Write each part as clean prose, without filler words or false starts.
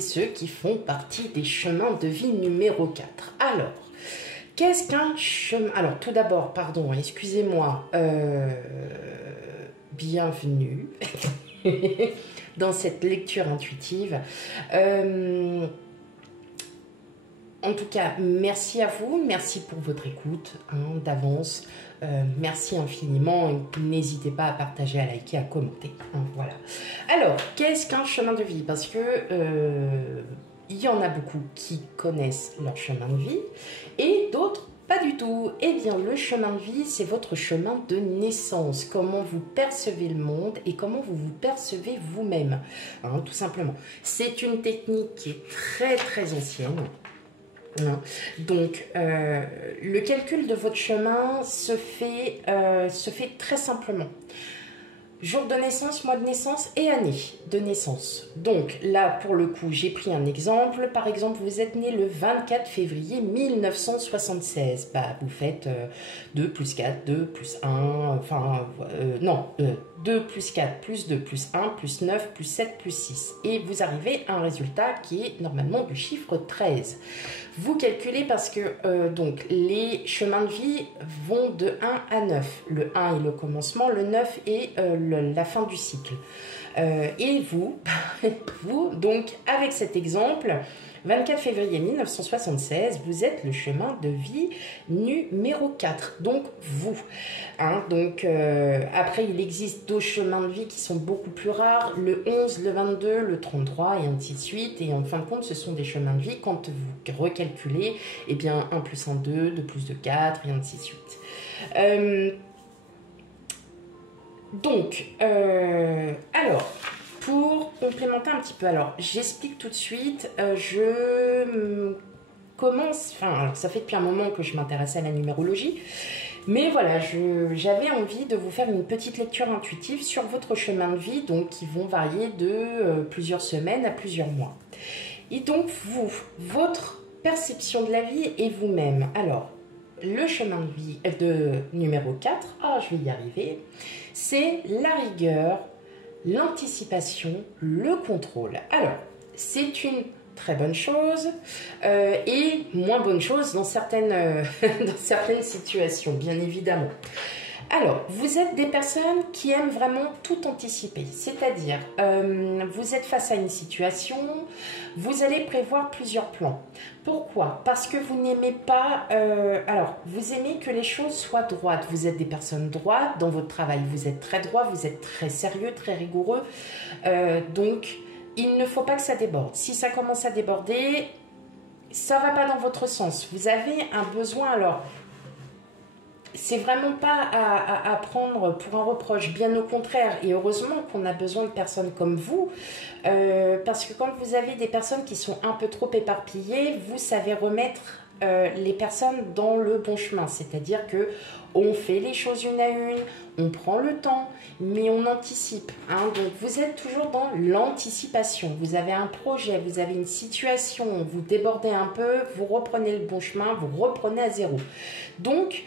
et ceux qui font partie des chemins de vie numéro 4. Alors, qu'est-ce qu'un chemin? Alors, tout d'abord, pardon, excusez-moi, bienvenue dans cette lecture intuitive. En tout cas, merci à vous, merci pour votre écoute d'avance. Merci infiniment et n'hésitez pas à partager, à liker, à commenter. Voilà. Alors, qu'est-ce qu'un chemin de vie? Parce que il y en a beaucoup qui connaissent leur chemin de vie et d'autres pas du tout. Eh bien, le chemin de vie, c'est votre chemin de naissance. Comment vous percevez le monde et comment vous vous percevez vous-même. Tout simplement. C'est une technique qui est très très ancienne. Donc, le calcul de votre chemin se fait très simplement. Jour de naissance, mois de naissance et année de naissance. Donc là, pour le coup, j'ai pris un exemple. Par exemple, vous êtes né le 24 février 1976. Bah, vous faites 2 plus 4, 2 plus 1, enfin, non, 2 plus 4 plus 2 plus 1 plus 9 plus 7 plus 6. Et vous arrivez à un résultat qui est normalement du chiffre 13. Vous calculez parce que donc les chemins de vie vont de 1 à 9. Le 1 est le commencement, le 9 est la fin du cycle. Et vous, donc avec cet exemple, 24 février 1976, vous êtes le chemin de vie numéro 4, donc vous. Donc après, il existe d'autres chemins de vie qui sont beaucoup plus rares, le 11, le 22, le 33 et ainsi de suite. Et en fin de compte, ce sont des chemins de vie, quand vous recalculez, eh bien 1 plus 1, 2, 2 plus 2, 4 et ainsi de suite. Donc, alors, pour complémenter un petit peu, alors j'explique tout de suite, je commence, enfin ça fait depuis un moment que je m'intéresse à la numérologie, mais voilà, j'avais envie de vous faire une petite lecture intuitive sur votre chemin de vie, donc qui vont varier de plusieurs semaines à plusieurs mois. Et donc vous, votre perception de la vie et vous-même, alors le chemin de vie de numéro 4, je vais y arriver, c'est la rigueur, l'anticipation, le contrôle. Alors, c'est une très bonne chose et moins bonne chose dans certaines situations, bien évidemment. Alors, vous êtes des personnes qui aiment vraiment tout anticiper, c'est-à-dire, vous êtes face à une situation, vous allez prévoir plusieurs plans. Pourquoi? Parce que vous n'aimez pas, alors, vous aimez que les choses soient droites, vous êtes des personnes droites dans votre travail, vous êtes très droit, vous êtes très sérieux, très rigoureux, donc il ne faut pas que ça déborde. Si ça commence à déborder, ça ne va pas dans votre sens, vous avez un besoin, alors... C'est vraiment pas à prendre pour un reproche, bien au contraire, et heureusement qu'on a besoin de personnes comme vous, parce que quand vous avez des personnes qui sont un peu trop éparpillées, vous savez remettre les personnes dans le bon chemin, c'est-à-dire que on fait les choses une à une, on prend le temps, mais on anticipe. Donc vous êtes toujours dans l'anticipation, vous avez un projet, vous avez une situation, vous débordez un peu, vous reprenez le bon chemin, vous reprenez à zéro. Donc,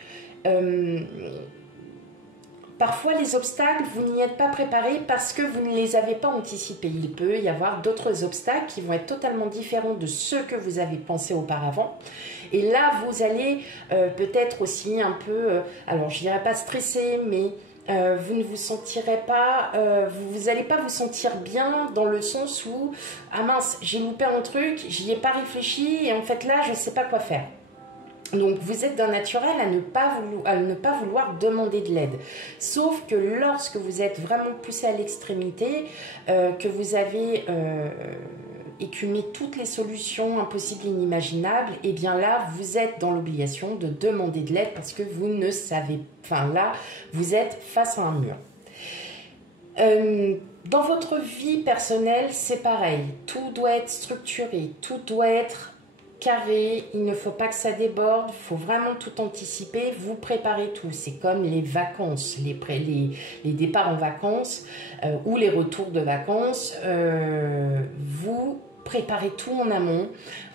parfois les obstacles, vous n'y êtes pas préparé parce que vous ne les avez pas anticipés. Il peut y avoir d'autres obstacles qui vont être totalement différents de ceux que vous avez pensé auparavant. Et là, vous allez peut-être aussi un peu, alors je dirais pas stressé, mais vous ne vous sentirez pas, vous n'allez pas vous sentir bien dans le sens où, ah mince, j'ai loupé un truc, j'y ai pas réfléchi et en fait là, je ne sais pas quoi faire. Donc, vous êtes d'un naturel à ne pas vouloir demander de l'aide. Sauf que lorsque vous êtes vraiment poussé à l'extrémité, que vous avez écumé toutes les solutions impossibles et inimaginables, et bien là, vous êtes dans l'obligation de demander de l'aide parce que vous ne savez... Enfin, là, vous êtes face à un mur. Dans votre vie personnelle, c'est pareil. Tout doit être structuré, tout doit être... carré, il ne faut pas que ça déborde, il faut vraiment tout anticiper, vous préparez tout. C'est comme les vacances, les départs en vacances ou les retours de vacances, vous préparez tout en amont,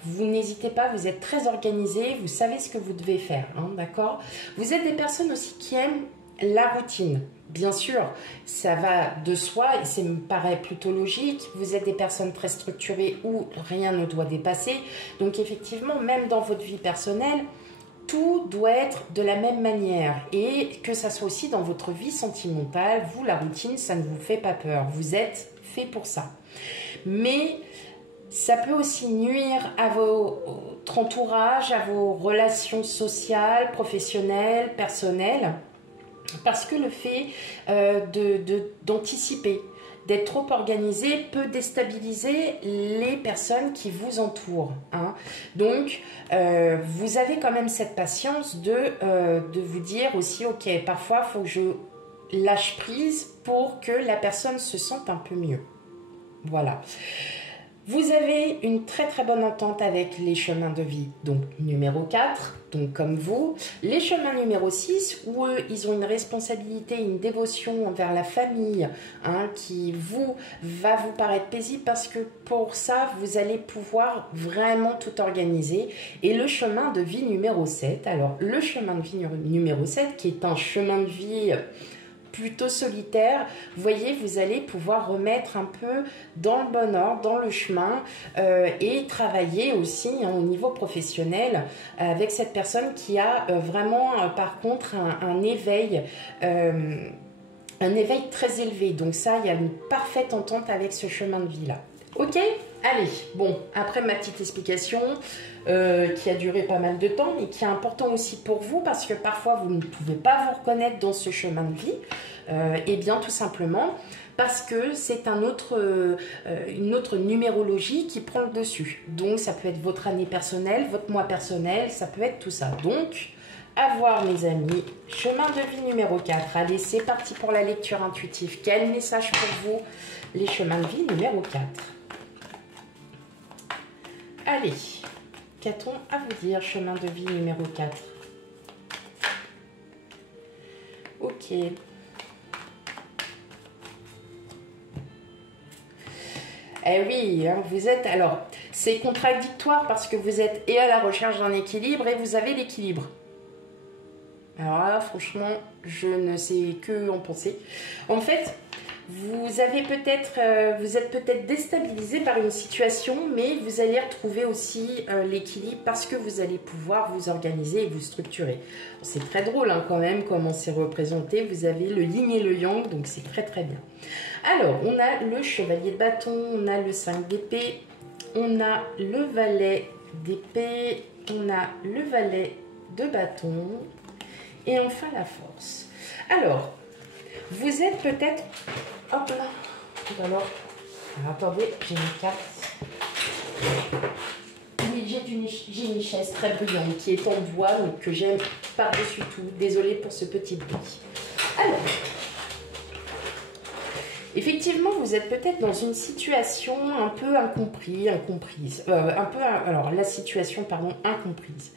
vous n'hésitez pas, vous êtes très organisé, vous savez ce que vous devez faire, d'accord? Vous êtes des personnes aussi qui aiment La routine, bien sûr, ça va de soi et ça me paraît plutôt logique. Vous êtes des personnes très structurées où rien ne doit dépasser. Donc effectivement, même dans votre vie personnelle, tout doit être de la même manière. Et que ça soit aussi dans votre vie sentimentale, vous, la routine, ça ne vous fait pas peur. Vous êtes fait pour ça. Mais ça peut aussi nuire à votre entourage, à vos relations sociales, professionnelles, personnelles. Parce que le fait d'anticiper, d'être trop organisé peut déstabiliser les personnes qui vous entourent. Hein. Donc, vous avez quand même cette patience de vous dire aussi, ok, parfois, il faut que je lâche prise pour que la personne se sente un peu mieux. Voilà. Vous avez une très très bonne entente avec les chemins de vie, donc numéro 4, donc comme vous. Les chemins numéro 6, où eux, ils ont une responsabilité, une dévotion envers la famille, hein, qui va vous paraître paisible parce que pour ça, vous allez pouvoir vraiment tout organiser. Et le chemin de vie numéro 7, alors le chemin de vie numéro 7, qui est un chemin de vie plutôt solitaire, vous voyez, vous allez pouvoir remettre un peu dans le bon ordre, dans le chemin et travailler aussi hein, au niveau professionnel avec cette personne qui a vraiment par contre un éveil très élevé. Donc ça, il y a une parfaite entente avec ce chemin de vie-là. Ok ? Allez, bon, après ma petite explication qui a duré pas mal de temps, mais qui est important aussi pour vous, parce que parfois vous ne pouvez pas vous reconnaître dans ce chemin de vie, et bien tout simplement parce que c'est une autre numérologie qui prend le dessus. Donc ça peut être votre année personnelle, votre mois personnel, ça peut être tout ça. Donc, à voir mes amis, chemin de vie numéro 4. Allez, c'est parti pour la lecture intuitive. Quel message pour vous, les chemins de vie numéro 4? Allez, qu'a-t-on à vous dire, chemin de vie numéro 4? Ok. Eh oui, hein, vous êtes... Alors, c'est contradictoire parce que vous êtes et à la recherche d'un équilibre et vous avez l'équilibre. Alors là, franchement, je ne sais que en penser. En fait... vous êtes peut-être déstabilisé par une situation, mais vous allez retrouver aussi l'équilibre parce que vous allez pouvoir vous organiser et vous structurer. C'est très drôle hein, quand même comment c'est représenté. Vous avez le yin et le yang, donc c'est très très bien. Alors, on a le chevalier de bâton, on a le 5 d'épée, on a le valet d'épée, on a le valet de bâton et enfin la force. Alors, vous êtes peut-être... Hop là. Alors, attendez, j'ai une carte. Oui, j'ai une chaise très brillante qui est en bois, donc que j'aime par-dessus tout. Désolée pour ce petit bruit. Alors, effectivement, vous êtes peut-être dans une situation un peu incomprise. Alors, la situation, pardon, incomprise.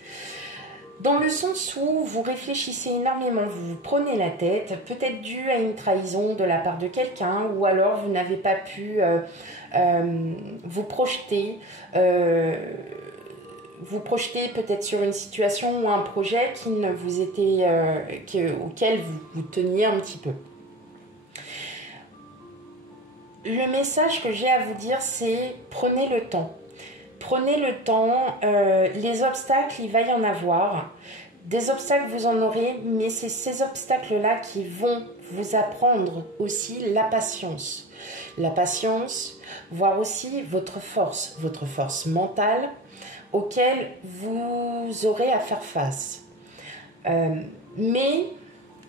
Dans le sens où vous réfléchissez énormément, vous vous prenez la tête, peut-être dû à une trahison de la part de quelqu'un, ou alors vous n'avez pas pu vous projeter peut-être sur une situation ou un projet qui ne vous était, auquel vous teniez un petit peu. Le message que j'ai à vous dire, c'est prenez le temps. Prenez le temps, les obstacles, il va y en avoir. Des obstacles, vous en aurez, mais c'est ces obstacles-là qui vont vous apprendre aussi la patience. La patience, voire aussi votre force mentale auquel vous aurez à faire face. Mais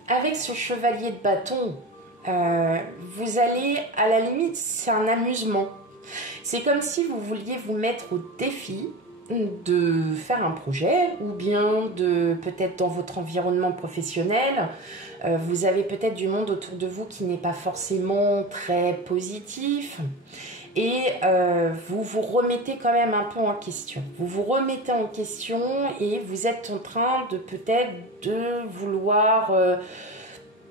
avec ce chevalier de bâton, vous allez, à la limite, c'est un amusement. C'est comme si vous vouliez vous mettre au défi de faire un projet ou bien de peut-être dans votre environnement professionnel, vous avez peut-être du monde autour de vous qui n'est pas forcément très positif et vous vous remettez quand même un peu en question. Vous vous remettez en question et vous êtes en train de peut-être de vouloir...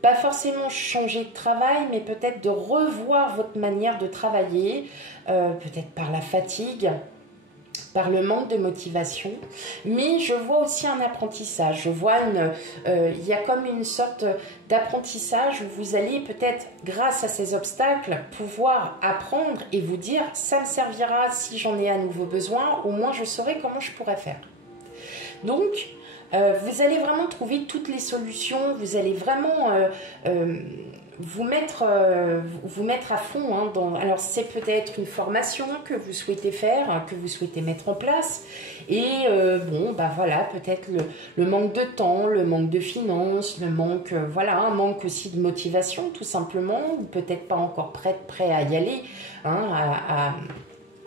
pas forcément changer de travail, mais peut-être de revoir votre manière de travailler, peut-être par la fatigue. par le manque de motivation, mais je vois aussi un apprentissage. Je vois il y a comme une sorte d'apprentissage où vous allez peut-être, grâce à ces obstacles, pouvoir apprendre et vous dire, ça me servira si j'en ai à nouveau besoin, au moins je saurai comment je pourrais faire. Donc, vous allez vraiment trouver toutes les solutions, vous allez vraiment vous mettre à fond. Hein, alors, c'est peut-être une formation que vous souhaitez faire, que vous souhaitez mettre en place. Et bon, bah voilà, peut-être le manque de temps, le manque de finances, le manque, voilà, un manque aussi de motivation, tout simplement, ou peut-être pas encore prêt à y aller, hein,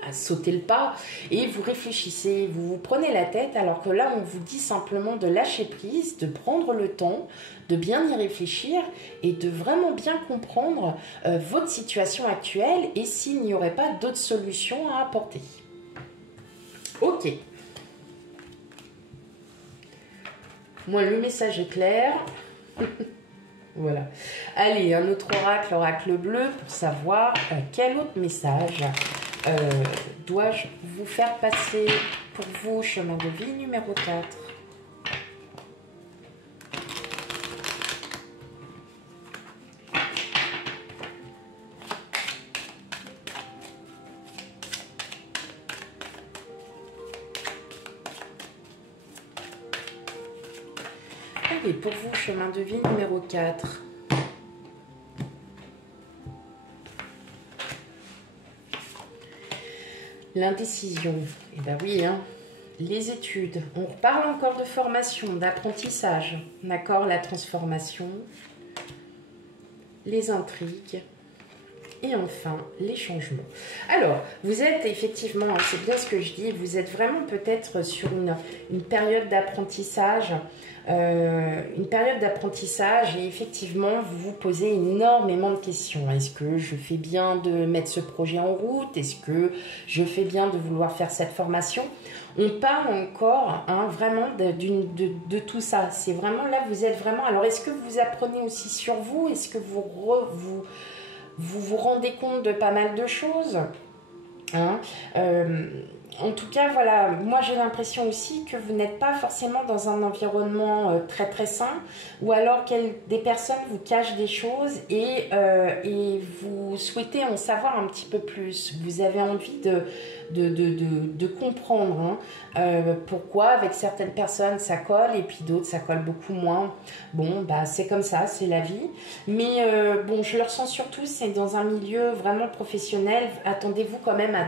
à sauter le pas, et vous réfléchissez, vous vous prenez la tête, alors que là on vous dit simplement de lâcher prise, de prendre le temps, de bien y réfléchir et de vraiment bien comprendre votre situation actuelle et s'il n'y aurait pas d'autres solutions à apporter. Ok. Moi le message est clair. Voilà. Allez, un autre oracle, l'oracle bleu, pour savoir quel autre message dois-je vous faire passer pour vous, chemin de vie numéro 4. Allez, pour vous, chemin de vie numéro 4. L'indécision, eh bien oui, hein. Les études, on reparle encore de formation, d'apprentissage, d'accord, la transformation, les intrigues et enfin les changements. Alors, vous êtes effectivement, c'est bien ce que je dis, vous êtes vraiment peut-être sur une période d'apprentissage, et effectivement vous vous posez énormément de questions. Est-ce que je fais bien de mettre ce projet en route? Est-ce que je fais bien de vouloir faire cette formation? On parle encore hein, vraiment de tout ça. C'est vraiment là, vous êtes vraiment... Alors, est-ce que vous apprenez aussi sur vous? Est-ce que vous rendez compte de pas mal de choses hein en tout cas, voilà, moi j'ai l'impression aussi que vous n'êtes pas forcément dans un environnement très très sain, ou alors que des personnes vous cachent des choses et vous souhaitez en savoir un petit peu plus. Vous avez envie de comprendre hein, pourquoi avec certaines personnes ça colle et puis d'autres ça colle beaucoup moins. Bon, bah c'est comme ça, c'est la vie. Mais bon, je le ressens surtout, c'est dans un milieu vraiment professionnel. Attendez-vous quand même à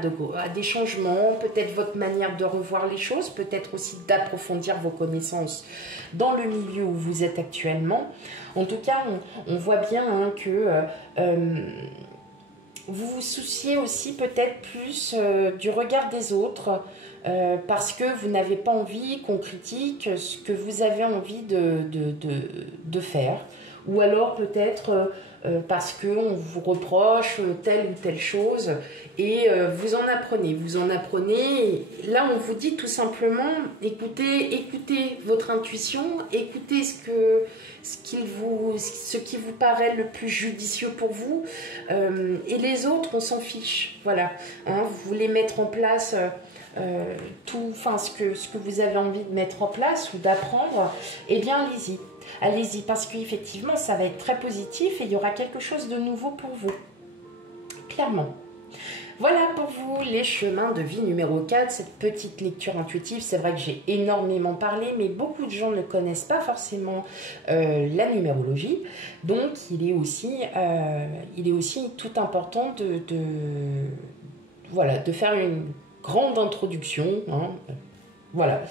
des changements, peut-être votre manière de revoir les choses, peut-être aussi d'approfondir vos connaissances dans le milieu où vous êtes actuellement. En tout cas, on voit bien hein, que vous vous souciez aussi peut-être plus du regard des autres parce que vous n'avez pas envie qu'on critique ce que vous avez envie de faire. Ou alors peut-être parce qu'on vous reproche telle ou telle chose et vous en apprenez. Là, on vous dit tout simplement, écoutez votre intuition, écoutez ce qui vous paraît le plus judicieux pour vous et les autres, on s'en fiche. Voilà, hein, vous voulez mettre en place... ce que vous avez envie de mettre en place ou d'apprendre, eh bien allez-y. Allez-y, parce qu'effectivement, ça va être très positif et il y aura quelque chose de nouveau pour vous. Clairement. Voilà pour vous les chemins de vie numéro 4, cette petite lecture intuitive. C'est vrai que j'ai énormément parlé, mais beaucoup de gens ne connaissent pas forcément la numérologie. Donc, il est aussi tout important de faire une grande introduction. Hein. Voilà.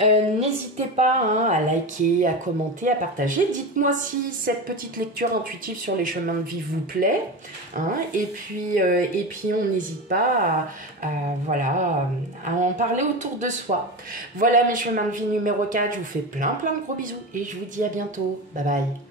N'hésitez pas hein, à liker, à commenter, à partager. Dites-moi si cette petite lecture intuitive sur les chemins de vie vous plaît. Hein, et puis on n'hésite pas à en parler autour de soi. Voilà mes chemins de vie numéro 4. Je vous fais plein de gros bisous et je vous dis à bientôt. Bye bye.